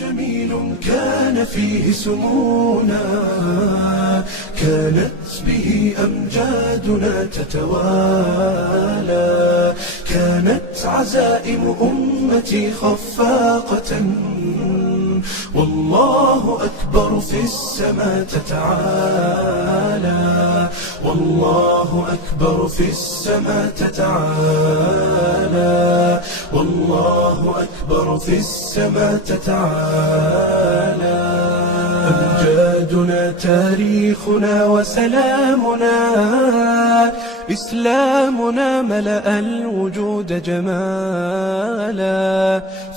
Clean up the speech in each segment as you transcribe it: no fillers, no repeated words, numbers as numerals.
جميل كان فيه سمونا، كانت به أمجادنا تتوالى، كانت عزائم أمتي خفاقة، والله أكبر في السماء تتعالى، والله أكبر في السماء تتعالى، والله أكبر في السماء تتعالى. أمجادنا تاريخنا وسلامنا، إسلامنا ملأ الوجود جمالا،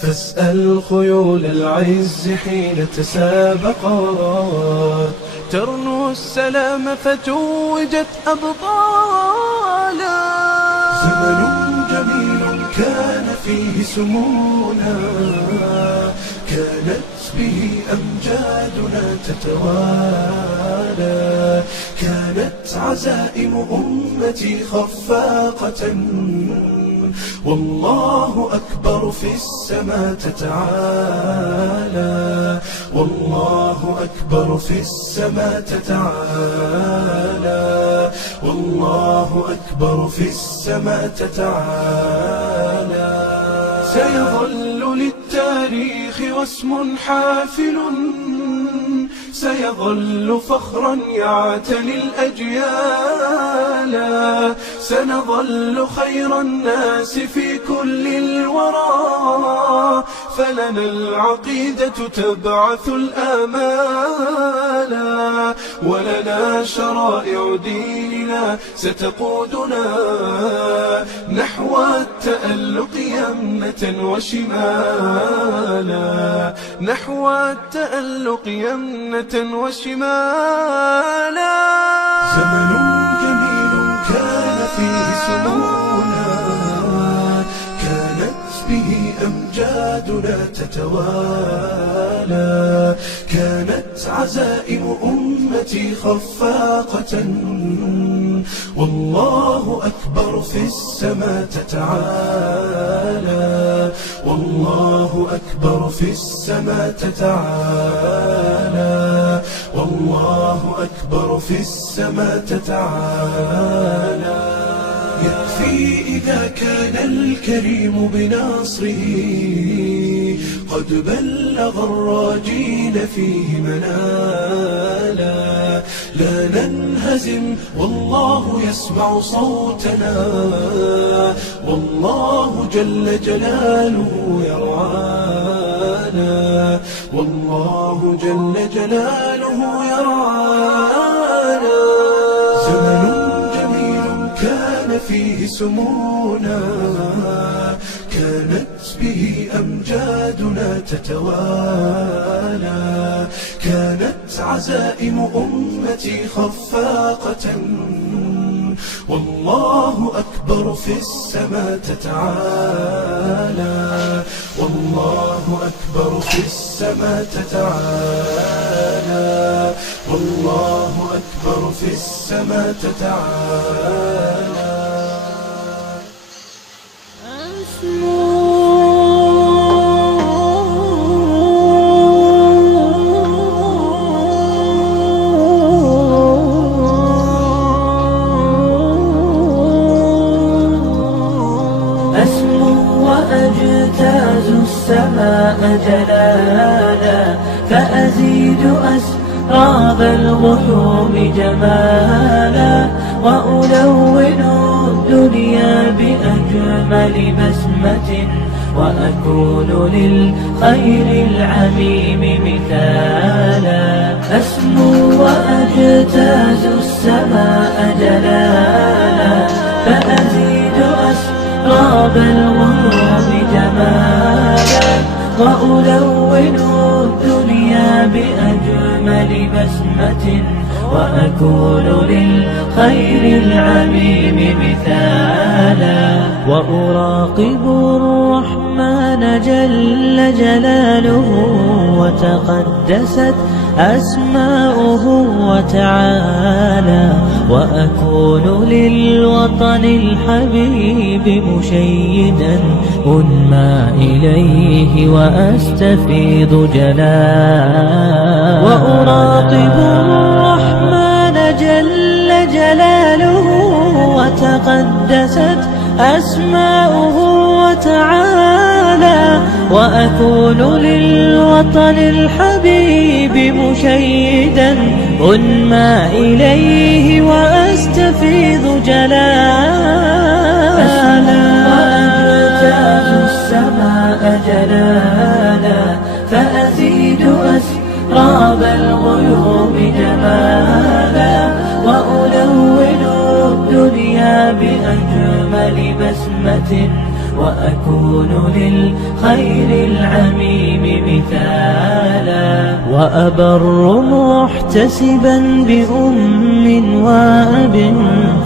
فاسأل خيول العز حين تسابقات، ترنو السلام فتوجت أبطالا. زمن جميل كان فيه سمونا، كانت به أمجادنا تتوالى، كانت عزائم أمتي خفاقة، والله أكبر في السماء تتعالى، والله أكبر في السماء تتعالى، والله أكبر في السماء تتعالى. سيظل للتاريخ واسم حافل، سيظل فخرا يعتلي الأجيال، سنظل خير الناس في كل الورى، فلنا العقيدة تبعث الآمال، ولنا شرائع ديننا ستقودنا نحو التألق يمنة وشمالا، نحو التألق يمنة وشمالا. زمن جميل كان فيه سمونا، كانت به أمجادنا تتوالى، كانت عزائم أمتي خفاقة، والله أكبر في السماء تتعالى، والله أكبر في السماء تتعالى، والله أكبر في السماء تتعالى. يكفي إذا كان الكريم بناصره قد بلغ الراجين فيه منالا، لا ننهزم والله يسمع صوتنا، والله جل جلاله يرعانا، والله جل جلاله يرعانا. زمن جميل كان فيه سمونا، كانت به أمجادنا تتوالى، كانت عزائم أمتي خفاقة، والله أكبر في السماء تتعالى، والله أكبر في السماء تتعالى، والله أكبر في السماء تتعالى. وأجتاز السماء جلالا، فأزيد أسراب الغيوم جمالا، وألون الدنيا بأجمل بسمة، وأكون للخير العميم مثالا. أسمو وأجتاز السماء جلالا، فأزيد أسراب الغيوم جمالا، وألون الدنيا بأجمل بسمة، وأكون للخير العميم مثالا. وأراقب الرحمن جل جلاله، وتقدست أسماؤه وتعالى، وأكون للوطن الحبيب مشيدا أنمى إليه وأستفيض جلالا، وأراقب الرحمن جل جلاله وتقدست أسماؤه وتعالى، وأكون للوطن الحبيب مشيدا أنمى إليه وأستفيض جلالا، وأجتاز السماء جلالا، فأزيد أسراب الغيوم جمالا، وألون الدنيا بأجمل بسمة، وأكون للخير العميم مثالا، وأبر محتسبا بأم وأب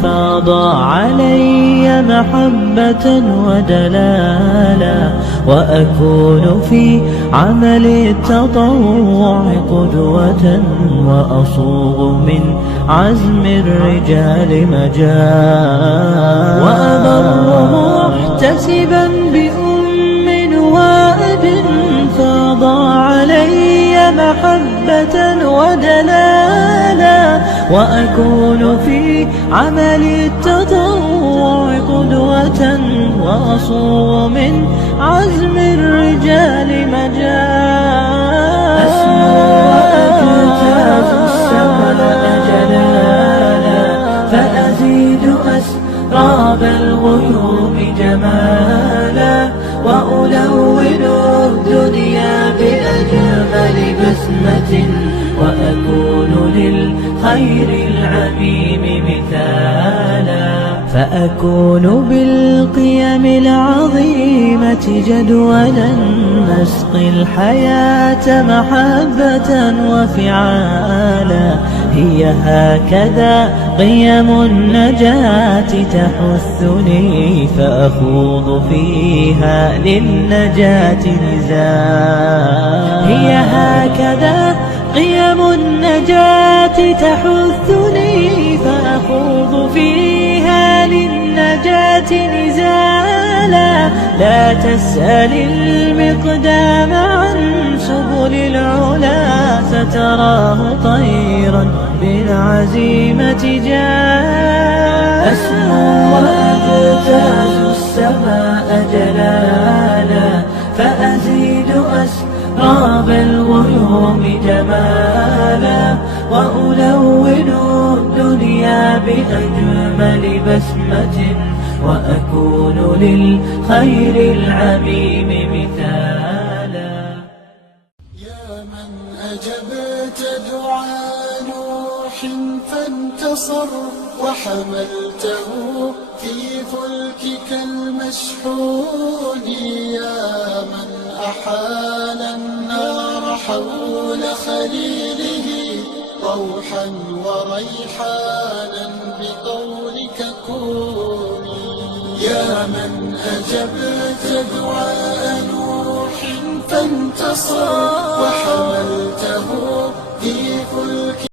فاض علي محبة ودلالا، وأكون في عمل التطوع قدوة، وأصوغ من عزم الرجال مجالا، وأبر محتسبا بأم وأب فاض علي محبة ودلالا، وأكون في عمل التطوع قدوة، وأصوغ من عزم الرجال مجالا، أسمو وأجتاز السماء جلالا، فأزيد أسراب الغيوم جمالا، وألون الدنيا بأجمل بسمة، وأكون للخير العميم مثالا، فأكون بالقيم العظيمة جدولا، نسقي الحياة محبة وفعالا، هي هكذا قيم النجاة تحثني، فأخوض فيها للنجاة نزالا، هي هكذا قيم النجاة تحثني، فأخوض فيها للنجاة نزالا، لا تسأل المقدام عن سبل العلا، ستراه طيرا بالعزيمة جاء، أسمو وأجتاز السماء جلالا، فأزيد أسراب الغيوم جمالا، وألون الدنيا بأجمل بسمة، وأكون للخير العميم مثالا، يا من أجبت دعاء نوح فانتصر، وحملته في فلكك المشحون، يا من أحال النار حول خليله روحا وريحانا بقولك كوني، يا من أجبت دعاء نوح فانتصر، وحملته في فلكك